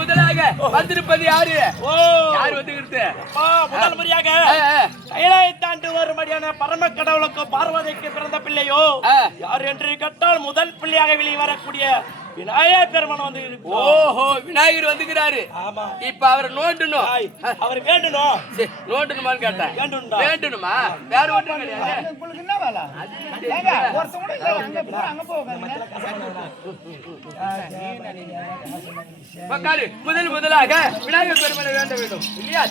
முதலாக வந்திருப்பது யாரு? யார் வந்துகிறது? முதல் முறையாக கைலாயத்தாண்டு வரும்படியான பரம கடவுளுக்கும் பார்வதிக்கு பிறந்த பிள்ளையோ யார் என்று கேட்டால் முதல் பிள்ளையாக வெளியே வரக்கூடிய விநாயகர் பெருமான் வந்து. ஓஹோ, விநாயகர் வந்துக்கிறாரு. ஆமா, இப்ப அவர் நோண்டணும். அவர் வேண்டணும். நோண்டணுமான்னு கேட்டேன். வேண்டணுமா? வேற ஒன்றும் கிடையாது. உங்களுக்கு என்ன வேலை? முதலாக விநாயகர் பெருமானை வேண்ட வேண்டும் இல்லையா?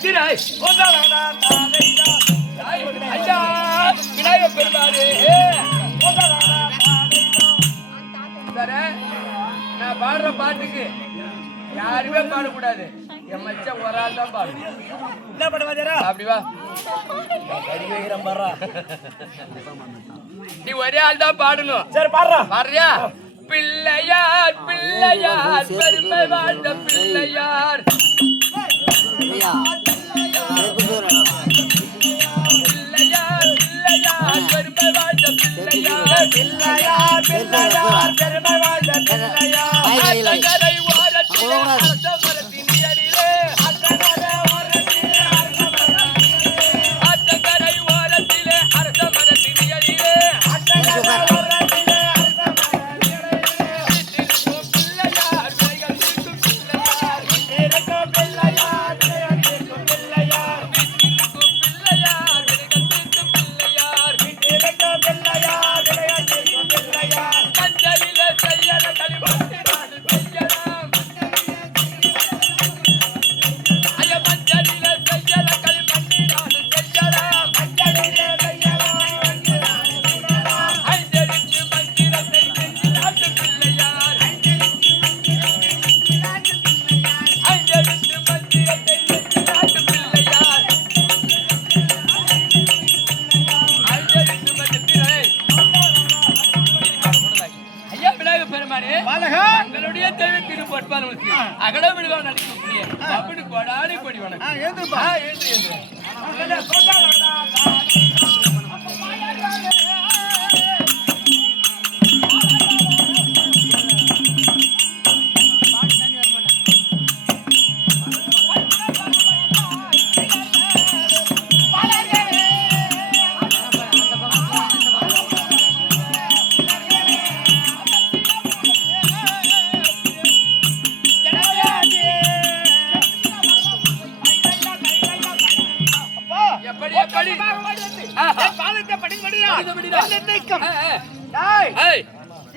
விநாயகர் பெருமானே, நான் பாடுற பாட்டுக்கு யாருமே பாடக்கூடாது. என் மச்சான் ஒரு ஆள் தான் பாடு. என்ன பண்ணுவாரா? அப்படி வா, நீ ஒரே ஆள் தான் பாடணும். சரி, பாடுறா. பாடுறியா? பிள்ளையார் பிள்ளையார் பெருமை வாழ்ந்த பிள்ளையார், பிள்ளையார் பிள்ளையார் பெருமை வாழ்ந்த பிள்ளையார், பிள்ளையார் பிள்ளையார் பெருமை வாழ்ந்த பிள்ளையார். அத்தகரை ஓரத்திலே அரச மரத்தின் அடியிலே, அத்தகரை ஓரத்திலே அரச மரத்தின் அடியிலே, அத்தகரை ஓரத்திலே அரச மரத்தின் அடியிலே பிள்ளையார் விளைகள் தீர்க்கும் பிள்ளையார், இருக்கும் பிள்ளையார் விளைகள் தீர்க்கும் பிள்ளையார், பிள்ளையார் விளைகள் தீர்க்கும் பிள்ளையார், இருக்கும் பிள்ளையார் விளைகள் தீர்க்கும் பிள்ளையார். மஞ்சளிலே செய்யல களிமண்ணினால் செய்யலாம், ஐய மஞ்சளிலே செய்யல களிமண்ணினால் செய்யலாம், மஞ்சளிலே செய்யலாம் ஐந்தெழுத்து மந்திரத்தை செஞ்சு நாட்டு பிள்ளையார், ஐந்தெழுத்து மந்திரத்தை செஞ்சு நாட்டு பிள்ளையார், ஐந்தெழுத்து மந்திரத்தை. ஐயா விநாயகர் பெருமானே, எங்களுடைய தெய்வத்தின் பொற்பாலனுக்கு அகட விடுவான் நடிக்கக்கூடிய அப்படி கொடாடி கொடி வணக்கம். எழுந்து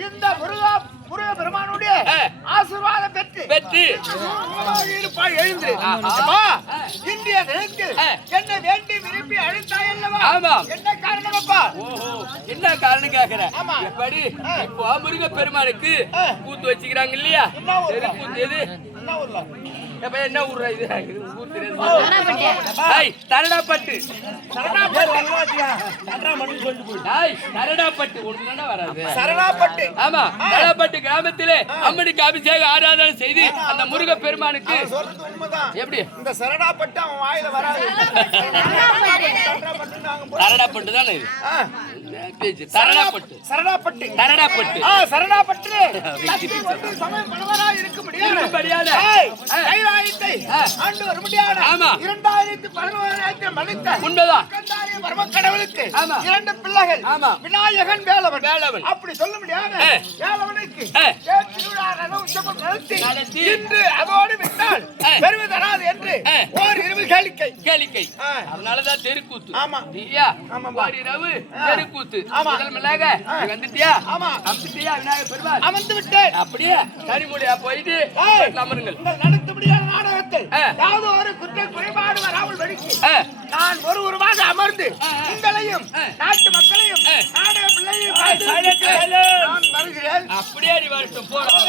இந்த முருக பெருமானுடைய ஆசீர்வாதம் பெற்று எழுந்து இந்திய தினத்தில் என்ன வேண்டி விரும்பி அழைத்தாய் அல்லவா? என்ன காரணம் அப்பா? என்ன காரணம் கேக்குற? எப்படி இப்போ முருக பெருமானுக்கு கூத்து வச்சுக்கிறாங்க இல்லையா? கூத்து எது? என்ன ஊர் இது? ஊர் தரடாப்பட்டு. தரடாப்பட்டு ஒண்ணுதானே வராது. சரணாப்பட்டு. ஆமா, தரடாப்பட்டு கிராமத்திலே அம்மனுக்கு அபிஷேக ஆராதனை செய்து அந்த முருக பெருமானுக்கு உண்மைதான். எப்படி இந்த சரடாப்பட்டு அவன் வாயில வராது. தரடாப்பட்டு தானே இது ஆ, பேச்சு தரடாப்பட்டு சரடாப்பட்டு. தரடாப்பட்டு சரடாப்பட்டு சமயம் பலவராய் இருக்க முடியாது. மரியாதை கைலாயத்தை ஆண்டு வர முடியாது. ஆமா. 2011 மனித உண்மைதான் கந்தாரிய பரமக்கடவுளுக்கு ஆமா. 2 பிள்ளைகள். ஆமா. விநாயகன் வேலவன். வேலவன். அப்படி சொல்ல முடியாது. வேலவனுக்கு திருவிழா உற்சவம் நடத்தி. இன்று அதோடு விட்டால் பெருமை தராது என்று ஓர் இரவு கேளிக்கை. கேளிக்கை அதனாலதான் தெருக்கூத்து ஆமா. நீயா ஆமாம்பா. ஓர் இரவு தெருக்கூத்து ஆமா. முதல் மலாக நீ வந்துட்டியா ஆமா. அம்பிட்டியா விநாயகர் பெருமாள் அமர்ந்து விட்டேன். அப்படியே கனிமொழியா போயிட்டு அமருங்கள் உங்கள் நடத்த முடியாத நாடகத்தில் யாவது ஒரு குற்ற குறைபாடு வராமல் வழிக்கு நான் ஒருவருமாக அமர்ந்து உங்களையும் நாட்டு மக்களையும் நாடக பிள்ளையும் நான் வருகிறேன். அப்படியே நீ வரட்டும் போறோம்